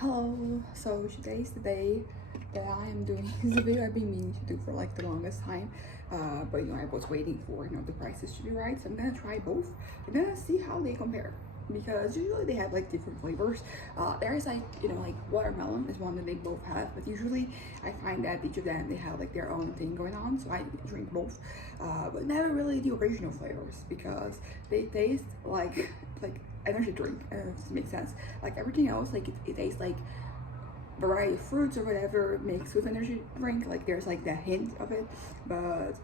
Hello, so today's the day that I am doing this video I've been meaning to do for like the longest time, but I was waiting for the prices to be right, so I'm gonna try both and then see how they compare, because usually they have like different flavors. There is like like watermelon is one that they both have, but usually I find that each of them they have like their own thing going on, so I drink both, but never really the original flavors because they taste like energy drink. I don't know if this makes sense. Like everything else, like it tastes like variety of fruits or whatever mixed with energy drink. Like there's like that hint of it, but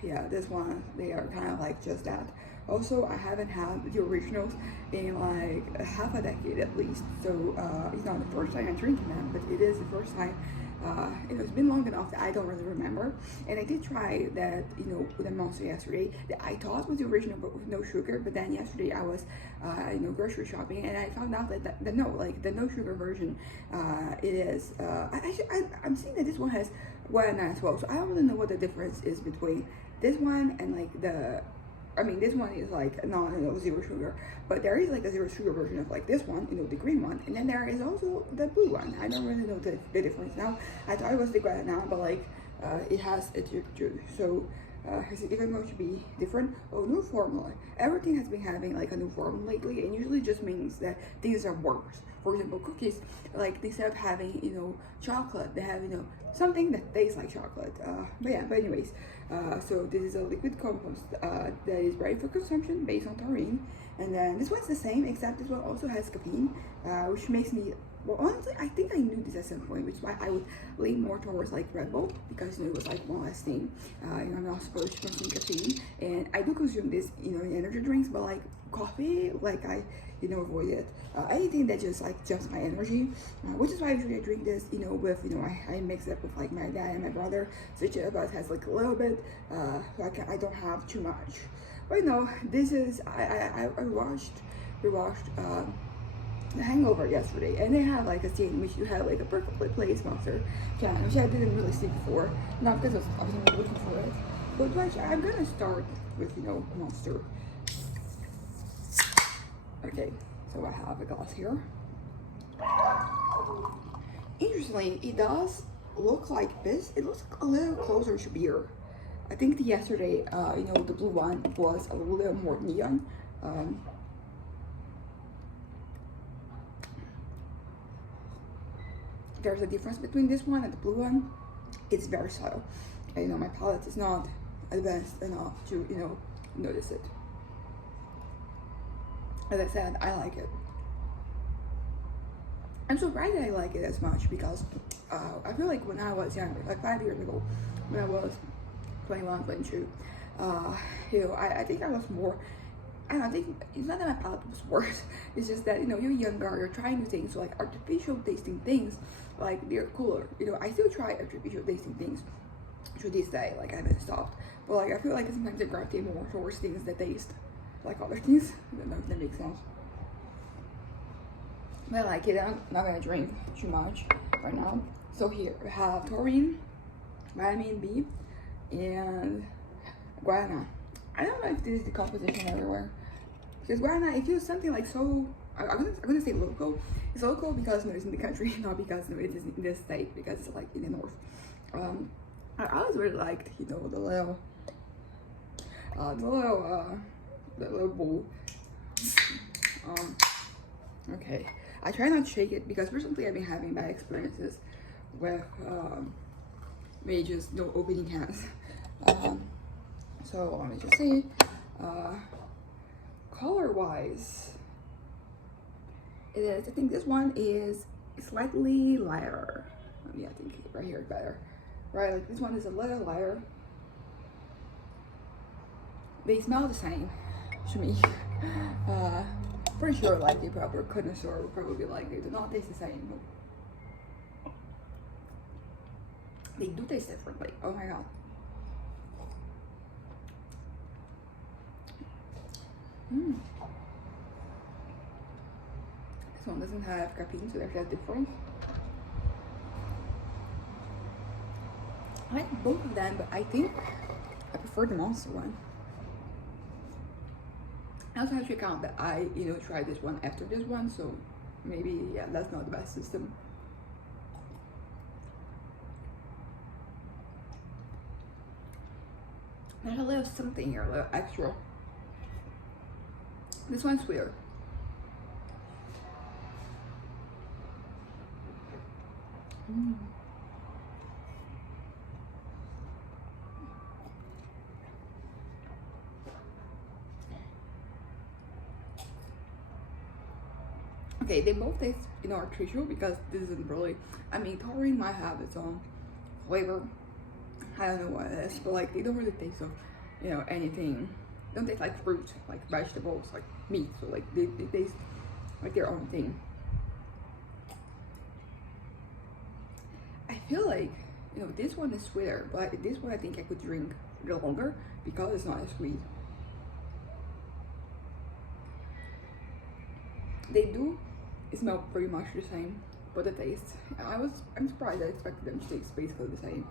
yeah, this one they are kind of like just that. Also, I haven't had the originals in like half a decade at least, so it's not the first time I'm drinking them, but it is the first time. It's been long enough that I don't really remember. And I did try that, with a Monster yesterday that I thought was the original but with no sugar. But then yesterday I was, grocery shopping and I found out that the no sugar version, it is. I'm seeing that this one has guarana as well. So I don't really know what the difference is between this one and like this one is like zero sugar, but there is like a zero sugar version of like this one, the green one, and then there is also the blue one. I don't really know the difference now. I thought it was the guarana, but like it has a juice. So is it even going to be different? Oh, new formula. Everything has been having like a new formula lately, and usually just means that things are worse. For example, cookies, like instead of having chocolate, they have something that tastes like chocolate. But anyways, so this is a liquid compost that is ready for consumption based on taurine, and then this one's the same except this one also has caffeine, which makes me. Well, honestly, I think I knew this at some point, which is why I would lean more towards like Red Bull, because it was like one less thing. I'm not supposed to consume caffeine, and I do consume this, in energy drinks, but like coffee, like I, avoid it. Anything that just like jumps my energy, which is why usually I drink this, with, I mix it with like my dad and my brother, so each of us has like a little bit, so I don't have too much. But this is I rewatched The Hangover yesterday, and they had like a scene in which you had like a perfectly placed monster can, which I didn't really see before, not because I was not looking for it, but which I'm gonna start with monster. Okay, so I have a glass here. Interestingly, it does look like this. It looks a little closer to beer. I think the yesterday, the blue one was a little more neon. There's a difference between this one and the blue one. It's very subtle. And, my palate is not advanced enough to, notice it. As I said, I like it. I'm surprised that I like it as much because I feel like when I was younger, like 5 years ago, when I was 21, 22, I think I was more, I think it's not that my palate was worse, it's just that, you're younger, you're trying new things, so like artificial tasting things, like they're cooler. I still try artificial tasting things to this day, like I haven't stopped, but like I feel like sometimes I gravitate more towards things that taste like other things. I don't know if that makes sense. But I like it. I'm not gonna drink too much right now. So here we have taurine, vitamin B, and guarana. I don't know if this is the composition everywhere, because guarana, it feels something like so. I'm gonna say local. It's local because it's in the country, not because it is in this state, because it's like in the north. I always really liked the little bowl. Okay, I try not to shake it because recently I've been having bad experiences with me just opening cans. So let me just see. Color wise, it is. I think this one is slightly lighter. I think right here is better. Right, like this one is a little lighter. They smell the same to me. Pretty sure like the proper connoisseur would probably like they do not taste the same. They do taste differently. Oh my god. This one doesn't have caffeine, so there's that difference. I like both of them, but I think I prefer the monster one. I also have to count that I tried this one after this one, so maybe, yeah, that's not the best system. There's a little something here, a little extra. This one's weird. Okay, they both taste, artificial because this isn't really. I mean, taurine might have its own flavor. I don't know what it is, but like they don't really taste of, anything. They don't taste like fruit, like vegetables, like meat. So like they taste like their own thing. I feel like this one is sweeter, but this one I think I could drink a little longer because it's not as sweet. They do smell pretty much the same, but the taste, I'm surprised. I expected them to taste basically the same.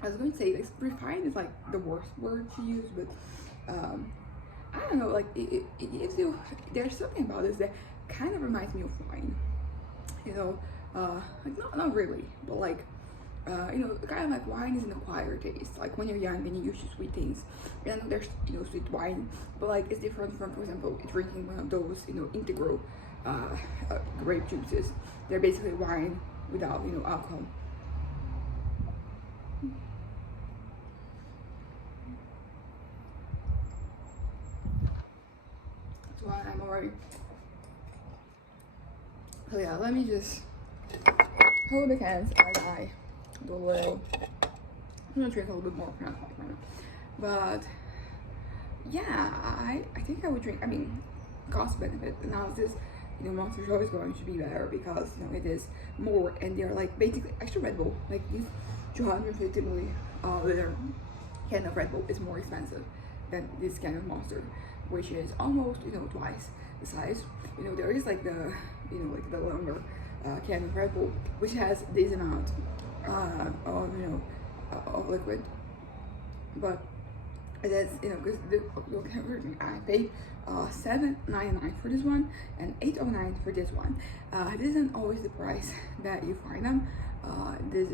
I was going to say, like, refined is like the worst word to use, but I don't know, like it gives you, there's something about this that kind of reminds me of wine, like not really, but like kind of like wine is an acquired taste. Like when you're young and you used to sweet things, and there's sweet wine, but like it's different from, for example, drinking one of those integral grape juices. They're basically wine without alcohol. That's why I'm already. So yeah, let me just hold the cans as I do a little. I'm gonna drink a little bit more right now. But yeah, I think I would drink. I mean, cost benefit analysis. Monster is always going to be better because it is more, and they're like basically extra Red Bull. Like these 250 milliliter can of Red Bull is more expensive than this can of Monster, which is almost twice the size. There is like the like the longer can of Red Bull, which has this amount of liquid, but that's because I paid $7.99 for this one and $8.09 for this one. This isn't always the price that you find them. This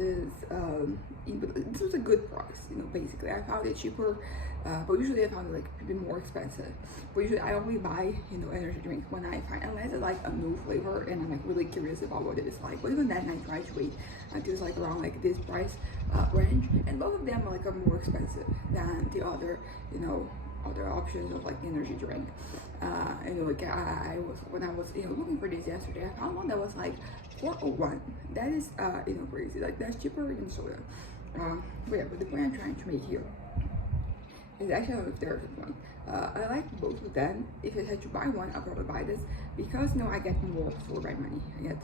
was a good price, basically. I found it cheaper, but usually I found it like a bit more expensive. But usually I only buy energy drinks when I find, unless it's like a new flavor and I'm like really curious about what it is like. But even then I try to wait until it's like around like this price range, and both of them are more expensive than the other other options of like energy drink. Like I was, when I was looking for this yesterday, I found one that was like $4.01. That is crazy. Like that's cheaper than soda. But yeah, but the point I'm trying to make here is actually, I don't know if there's one. I like both of them. If I had to buy one, I'll probably buy this because I get more for my money. I get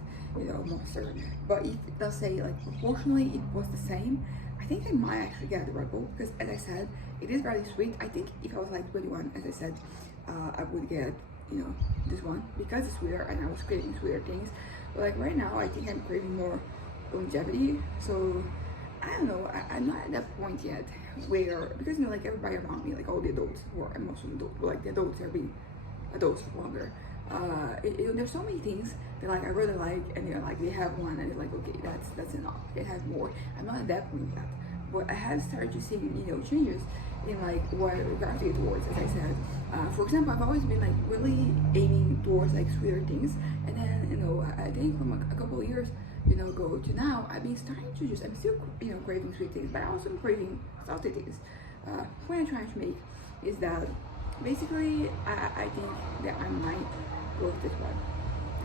Monster. But if it does say like proportionally it was the same, I think I might actually get the Red Bull because, as I said, it is very sweet. I think if I was like 21, as I said, I would get this one because it's sweeter and I was craving sweeter things. But like right now, I think I'm craving more longevity. So I don't know. I'm not at that point yet where, because like everybody around me, like all the adults, or I'm also an adult, but like the adults are being adults for longer. There's so many things that like I really like, and they have one, and it's like, okay, that's enough. It has more. I'm not at that point yet, but I have started to see changes in like what I gravitate towards. As I said, for example, I've always been like really aiming towards like sweeter things, and then I think from a couple of years go to now, I've been starting to just, I'm still craving sweet things, but I also craving salty things. What I'm trying to make is that basically I think that I might go with this one.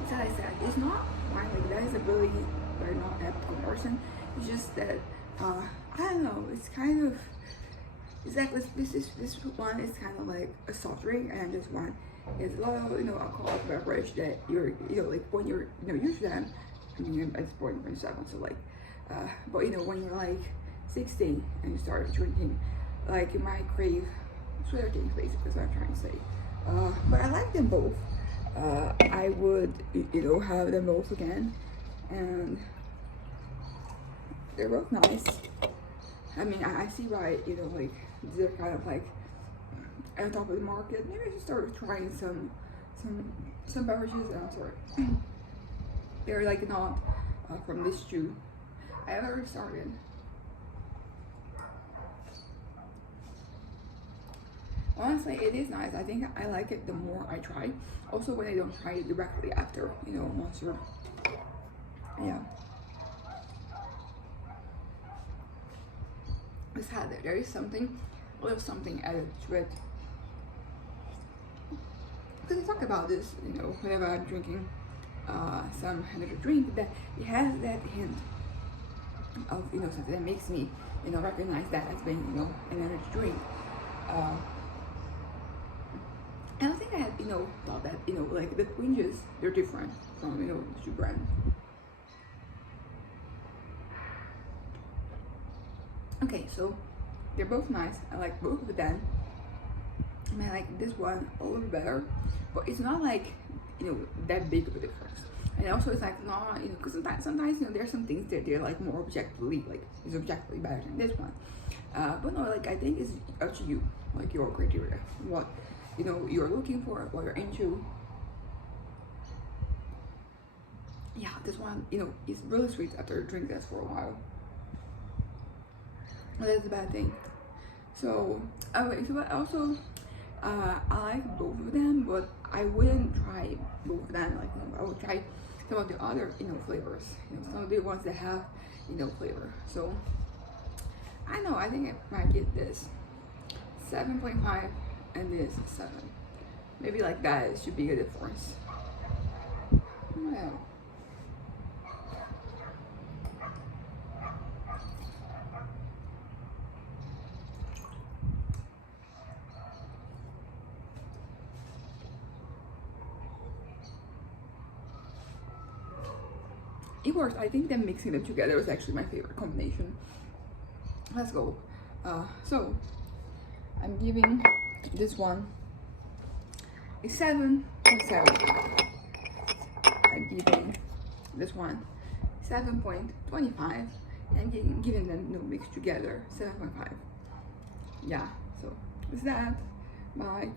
As I said, it's not wine, like that is a really very not apt comparison. It's just that I don't know, it's kind of, it's like this one is kind of like a soft drink, and this one is a lot of alcoholic beverage that you're like when you're used to them. I mean, it's 0.7, so like but when you're like 16 and you start drinking, like you might crave sweeter things, basically is what I'm trying to say. But I like them both. I would have them both again, and they're both nice. I mean, I see why like they're kind of like at the top of the market. Maybe I should start trying some beverages. I'm sorry, they're like not from this chew. I already started. Honestly, it is nice. I think I like it the more I try. Also, when I don't try it directly after, you know, once you're, yeah. It's had there is something, a little something added to it. Because I talk about this, you know, whenever I'm drinking some energy drink, that it has that hint of, you know, something that makes me, you know, recognize that as being, you know, an energy drink. And I think I had, you know, thought that, you know, like the twinges, they're different from, you know, the two brands. Okay, so they're both nice. I like both of them. I mean, I like this one a little better, but it's not like, you know, that big of a difference. And also, it's like not, you know, because sometimes, you know, there's some things that they're like more objectively, like it's objectively better than this one. But no, like I think it's up to you, like your criteria, what, you know, you're looking for, what you're into. Yeah, this one, you know, is really sweet after drinking this for a while. But that's a bad thing. So, okay, so also, I like both of them, but I wouldn't try both of them. Like, you know, I would try some of the other, you know, flavors. You know, some of the ones that have, you know, flavor. So, I know, I think I might get this 7.5 and this 7. Maybe like that, it should be a difference. Well. It works. I think that mixing them together is actually my favorite combination. Let's go. So I'm giving this one a 7.7. I'm giving this one 7.25, and giving them, you know, mixed together 7.5. Yeah. So it's that. Bye.